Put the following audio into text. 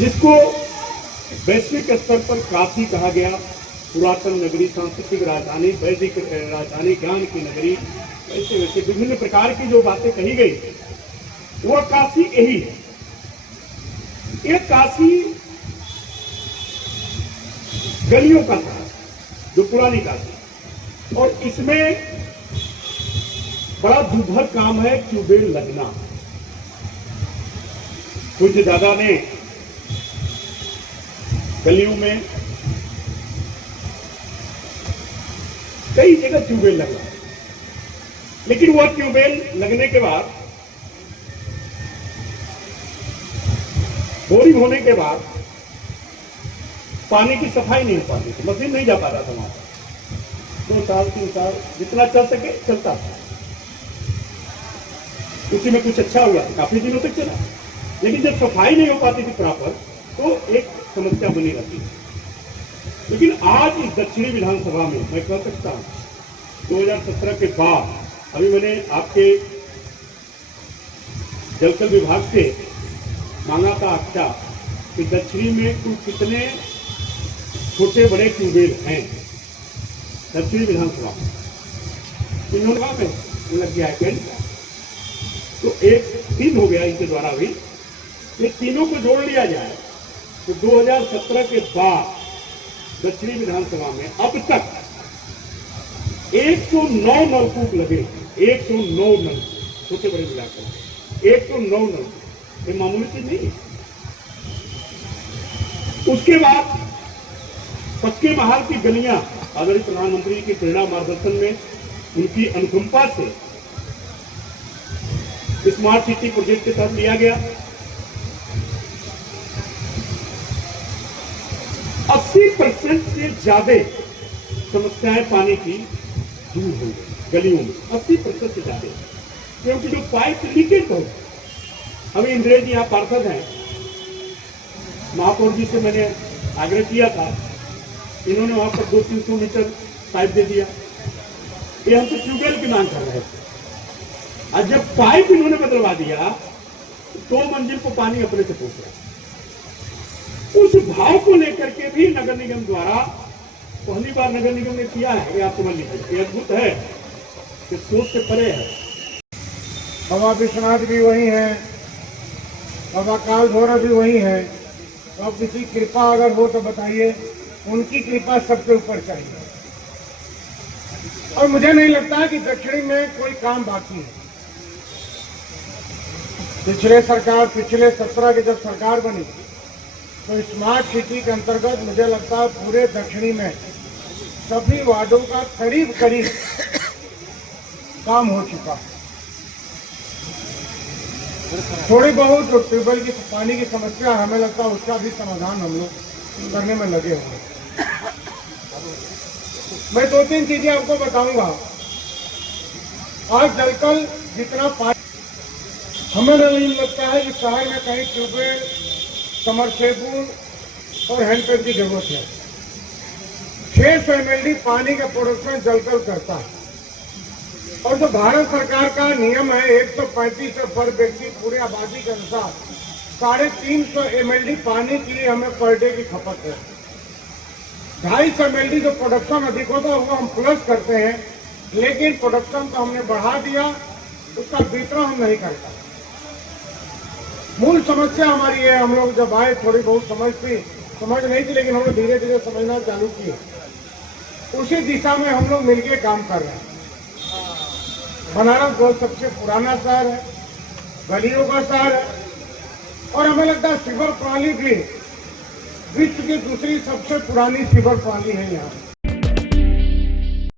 जिसको वैश्विक स्तर पर काशी कहा गया, पुरातन नगरी, सांस्कृतिक राजधानी, वैदिक राजधानी, ज्ञान की नगरी, ऐसे वैसे विभिन्न प्रकार की जो बातें कही गई, वह काशी यही है। ये काशी गलियों का था, जो पुरानी काशी, और इसमें बड़ा दुर्भर काम है ट्यूबवेल लगना। पूज्य दादा ने गलियों में कई जगह ट्यूबवेल लगा, लेकिन वह ट्यूबवेल लगने के बाद, बोरिंग होने के बाद पानी की सफाई नहीं हो पाती थी, मशीन नहीं जा पाता था वहां पर। 2 साल 3 साल जितना चल सके चलता था, उसी में कुछ अच्छा हुआ, काफी दिनों तक चला। लेकिन जब सफाई नहीं हो पाती थी प्रॉपर, तो एक समस्या बनी रहती है। लेकिन आज इस दक्षिणी विधानसभा में मैं कह सकता हूं, 2017 के बाद, अभी मैंने आपके जलकर विभाग से मांगा था आख्या कि दक्षिणी में कुल कितने छोटे बड़े ट्यूबवेल हैं दक्षिणी विधानसभा में। इन्होंने लग गया है, तो एक 3 हो गया इनके द्वारा भी। ये तीनों को जोड़ लिया जाए तो 2017 के बाद दक्षिणी विधानसभा में अब तक 109 नलकूप लगे। 109 नलकूप, छोटे बड़े मिलाकर 109 नलकूप, ये मामूली चीज नहीं है। उसके बाद पक्के महाल की गलियां आदरणीय प्रधानमंत्री की प्रेरणा मार्गदर्शन में, उनकी अनुकंपा से स्मार्ट सिटी प्रोजेक्ट के तहत लिया गया। 80% से ज्यादा समस्याएं पानी की दूर हो गई गलियों में, 80% से ज्यादा, क्योंकि जो पाइप लीकेज हो। अभी इंद्रेश जी यहाँ पार्षद हैं, महापौर जी से मैंने आग्रह किया था, इन्होंने वहां पर 200-300 मीटर पाइप दे दिया। ये हम तो ट्यूबवेल की मांग कर रहे थे, और जब पाइप इन्होंने बदलवा दिया, 2 मंजिल को पानी अपने से पहुंच रहा। उस भाव को लेकर के भी नगर निगम द्वारा, पहली बार नगर निगम ने किया है, ये आप समझ लीजिए, ये अद्भुत है, कि सोच से परे है। बाबा विश्वनाथ भी वही है, बाबा काल भैरव भी वही है। तो अब किसी कृपा अगर हो तो बताइए, उनकी कृपा सबके ऊपर चाहिए। और मुझे नहीं लगता कि दक्षिणी में कोई काम बाकी है। पिछले 17 की जब सरकार बनी, तो स्मार्ट सिटी के अंतर्गत मुझे लगता है पूरे दक्षिणी में सभी वार्डों का करीब काम हो चुका है। थोड़ी बहुत ट्यूबवेल की पानी की समस्या, हमें लगता है उसका भी समाधान हम लोग करने में लगे हुए हैं। मैं 2-3 चीजें आपको बताऊंगा। आज जलकल जितना पानी, हमें नहीं लगता है कि शहर में कहीं ट्यूबवेल, समरसेबुल और हैंडपंप की जरूरत है। 600 MLD पानी का प्रोडक्शन जलकल करता है, और जो भारत सरकार का नियम है 135 पर व्यक्ति पूरे आबादी के अनुसार 350 MLD पानी की हमें पर डे की खपत है। 250 MLD जो प्रोडक्शन अधिक होता है वो हम प्लस करते हैं, लेकिन प्रोडक्शन तो हमने बढ़ा दिया, उसका वितरण हम नहीं करता। मूल समस्या हमारी है, हम लोग जब आए थोड़ी बहुत समझ नहीं थी, लेकिन हम लोग धीरे धीरे समझना चालू किए। उसी दिशा में हम लोग मिलकर काम कर रहे हैं। बनारस बहुत सबसे पुराना शहर है, गलियों का शहर है, और हमें लगता है सीवर प्रणाली भी विश्व की दूसरी सबसे पुरानी सीवर प्रणाली है यहाँ।